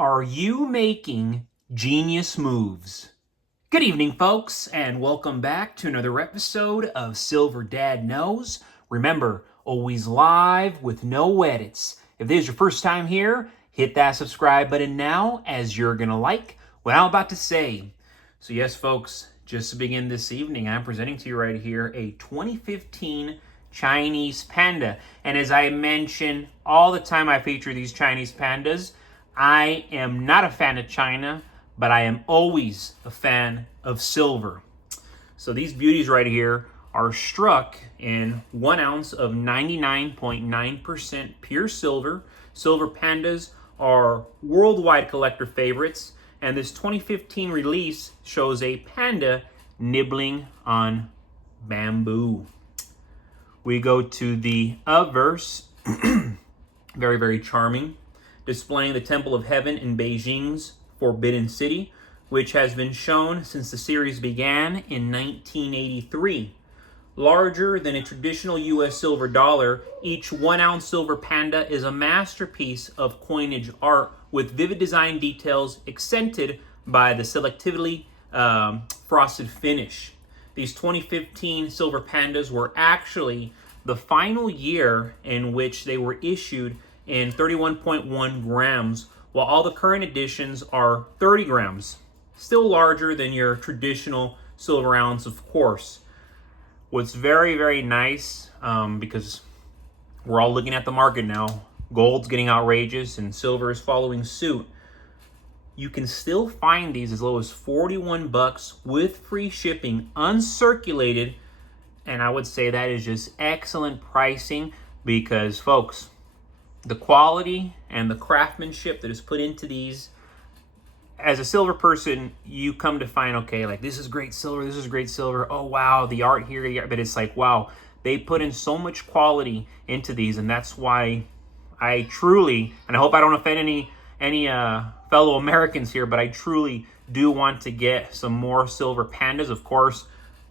Are you making genius moves? Good evening, folks, and welcome back to another episode of Silver Dad Knows. Remember, always live with no edits. If this is your first time here, hit that subscribe button now, as you're going to like what I'm about to say. So yes, folks, just to begin this evening, I'm presenting to you right here a 2015 Chinese panda. And as I mention all the time I feature these Chinese pandas, I am not a fan of China, but I am always a fan of silver. So these beauties right here are struck in 1 ounce of 99.9% pure silver. Silver pandas are worldwide collector favorites, and this 2015 release shows a panda nibbling on bamboo. We go to the obverse, very, very charming, displaying the Temple of Heaven in Beijing's Forbidden City, which has been shown since the series began in 1983. Larger than a traditional US silver dollar, each 1 ounce silver panda is a masterpiece of coinage art with vivid design details accented by the selectively frosted finish. These 2015 silver pandas were actually the final year in which they were issued in 31.1 grams, while all the current editions are 30 grams. Still larger than your traditional silver ounce, of course. What's very, very nice, because we're all looking at the market now, gold's getting outrageous and silver is following suit. You can still find these as low as $41 with free shipping, uncirculated, and I would say that is just excellent pricing because, folks, the quality and the craftsmanship that is put into these, as a silver person, you come to find, okay, like this is great silver, this is great silver. Oh, wow, the art here, but it's like, wow, they put in so much quality into these, and that's why I truly, and I hope I don't offend any fellow Americans here, but I truly do want to get some more silver pandas. Of course,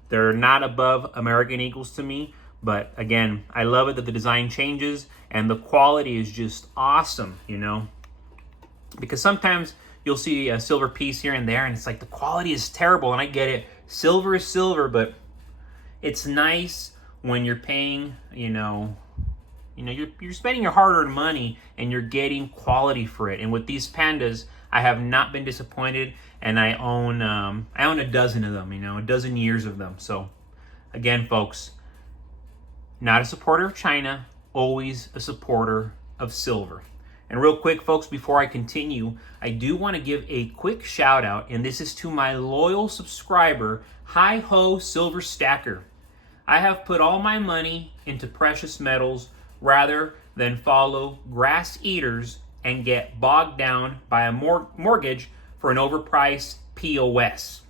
they're not above American Eagles to me, but again, I love it that the design changes and the quality is just awesome, you know? Because sometimes you'll see a silver piece here and there and it's like the quality is terrible, and I get it. Silver is silver, but it's nice when you're paying, you're spending your hard-earned money and you're getting quality for it. And with these pandas, I have not been disappointed, and I own a dozen of them, a dozen years of them. So again, folks, not a supporter of China, always a supporter of silver. And real quick, folks, before I continue, I do want to give a quick shout out, and this is to my loyal subscriber, Hi Ho Silver Stacker. I have put all my money into precious metals rather than follow grass eaters and get bogged down by a mortgage for an overpriced POS.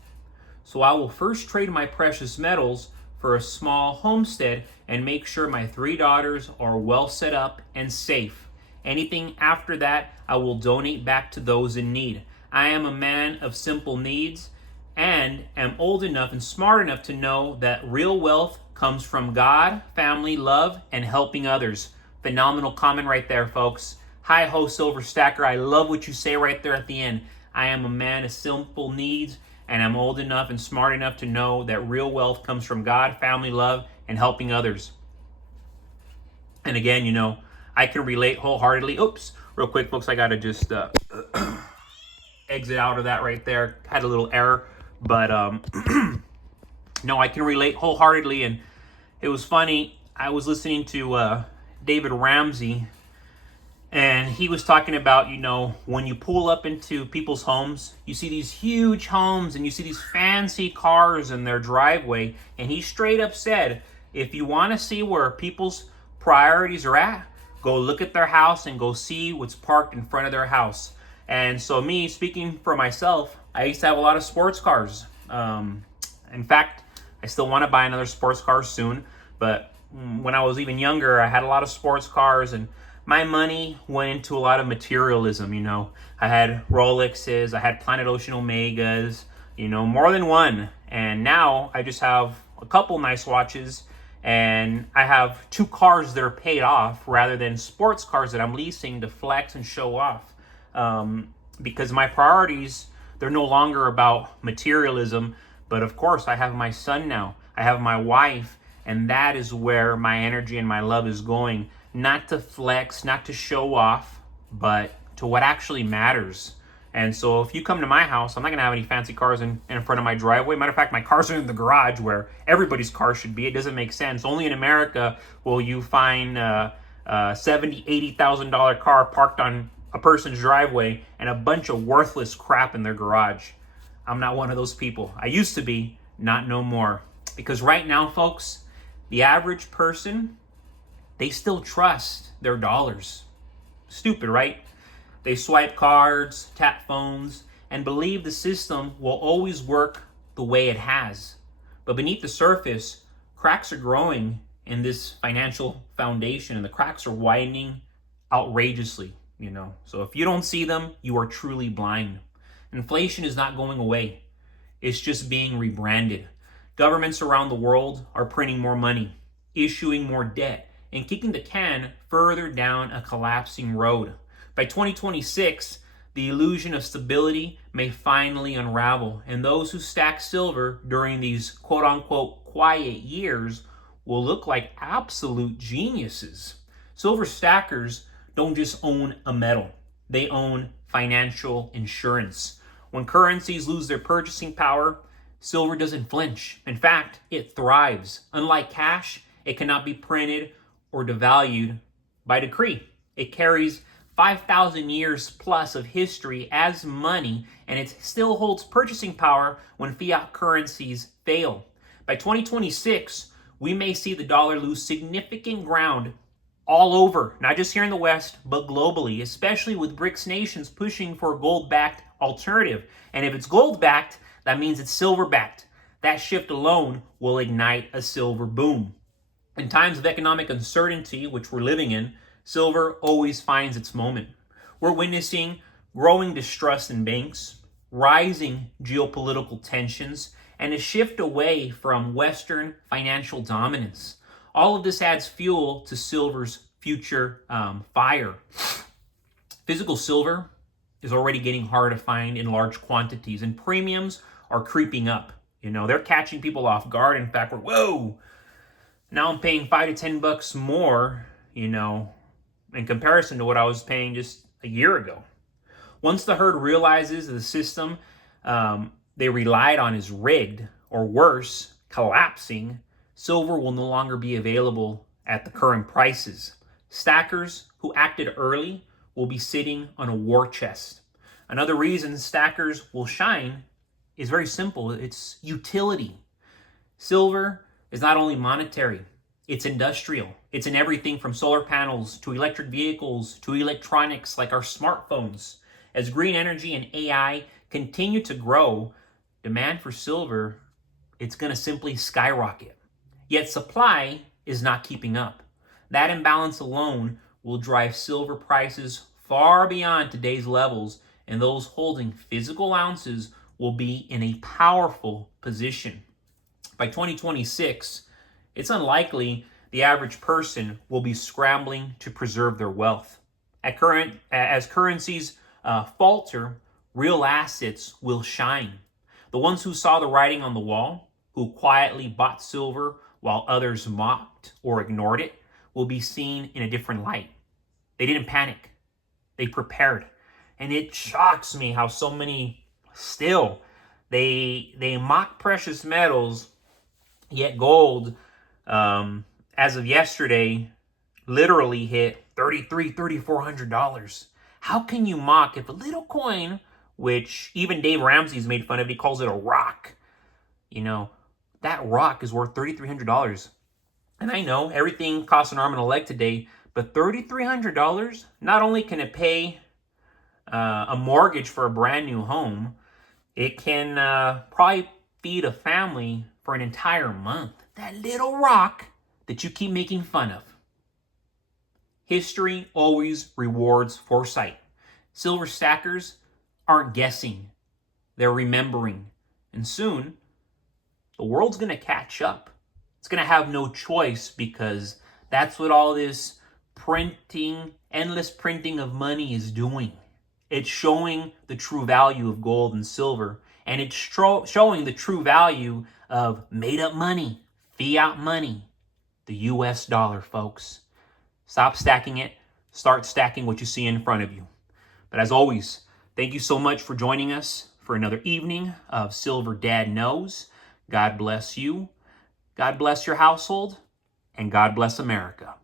So I will first trade my precious metals for a small homestead and make sure my 3 daughters are well set up and safe. Anything after that, I will donate back to those in need. I am a man of simple needs and am old enough and smart enough to know that real wealth comes from God, family, love, and helping others. Phenomenal comment right there, folks. Hi ho, Silver Stacker. I love what you say right there at the end. I am a man of simple needs, and I'm old enough and smart enough to know that real wealth comes from God, family, love, and helping others. And again, I can relate wholeheartedly. Oops, real quick, folks, I got to just exit out of that right there. Had a little error, but no, I can relate wholeheartedly. And it was funny. I was listening to David Ramsey, and he was talking about, when you pull up into people's homes, you see these huge homes and you see these fancy cars in their driveway. And he straight up said, if you want to see where people's priorities are at, go look at their house and go see what's parked in front of their house. And so me, speaking for myself, I used to have a lot of sports cars. In fact, I still want to buy another sports car soon. But when I was even younger, I had a lot of sports cars, and my money went into a lot of materialism. I had Rolexes, I had Planet Ocean Omegas, more than one. And now I just have a couple nice watches, and I have 2 cars that are paid off rather than sports cars that I'm leasing to flex and show off. because my priorities, they're no longer about materialism, but of course I have my son now, I have my wife, and that is where my energy and my love is going, not to flex, not to show off, but to what actually matters. And so if you come to my house, I'm not gonna have any fancy cars in front of my driveway. Matter of fact, my cars are in the garage where everybody's car should be. It doesn't make sense. Only in America will you find $70,000, $80,000 car parked on a person's driveway and a bunch of worthless crap in their garage. I'm not one of those people. I used to be, not no more. Because right now, folks, the average person, they still trust their dollars. Stupid, right? They swipe cards, tap phones, and believe the system will always work the way it has. But beneath the surface, cracks are growing in this financial foundation, and the cracks are widening outrageously, So if you don't see them, you are truly blind. Inflation is not going away. It's just being rebranded. Governments around the world are printing more money, issuing more debt, and kicking the can further down a collapsing road. By 2026, the illusion of stability may finally unravel, and those who stack silver during these quote-unquote quiet years will look like absolute geniuses. Silver stackers don't just own a metal, they own financial insurance. When currencies lose their purchasing power, silver doesn't flinch. In fact, it thrives. Unlike cash, it cannot be printed or devalued by decree. It carries 5,000 years plus of history as money, and it still holds purchasing power when fiat currencies fail. By 2026, we may see the dollar lose significant ground all over, not just here in the West, but globally, especially with BRICS nations pushing for a gold-backed alternative. And if it's gold-backed, that means it's silver-backed. That shift alone will ignite a silver boom. In times of economic uncertainty, which we're living in, silver always finds its moment. We're witnessing growing distrust in banks, rising geopolitical tensions, and a shift away from Western financial dominance. All of this adds fuel to silver's future fire. Physical silver is already getting hard to find in large quantities, and premiums are creeping up. They're catching people off guard. In fact, whoa, now I'm paying $5 to $10 more, in comparison to what I was paying just a year ago. Once the herd realizes the system they relied on is rigged, or worse, collapsing, silver will no longer be available at the current prices. Stackers who acted early will be sitting on a war chest. Another reason stackers will shine is very simple. It's utility. Silver is not only monetary, it's industrial. It's in everything from solar panels to electric vehicles to electronics like our smartphones. As green energy and AI continue to grow, demand for silver, it's going to simply skyrocket. Yet supply is not keeping up. That imbalance alone will drive silver prices far beyond today's levels, and those holding physical ounces will be in a powerful position. By 2026, it's unlikely the average person will be scrambling to preserve their wealth. As currencies falter, real assets will shine. The ones who saw the writing on the wall, who quietly bought silver while others mocked or ignored it, will be seen in a different light. They didn't panic. They prepared. And it shocks me how so many still, they mock precious metals, yet gold, as of yesterday, literally hit $3,400. How can you mock if a little coin, which even Dave Ramsey's made fun of, he calls it a rock, that rock is worth $3,300. And I know everything costs an arm and a leg today, but $3,300, not only can it pay a mortgage for a brand new home, it can probably feed a family for an entire month. That little rock that you keep making fun of. History always rewards foresight. Silver stackers aren't guessing. They're remembering. And soon, the world's going to catch up. It's going to have no choice, because that's what all this printing, endless printing of money is doing. It's showing the true value of gold and silver, and it's showing the true value of made-up money, fiat money, the U.S. dollar, folks. Stop stacking it. Start stacking what you see in front of you. But as always, thank you so much for joining us for another evening of Silver Dad Knows. God bless you. God bless your household. And God bless America.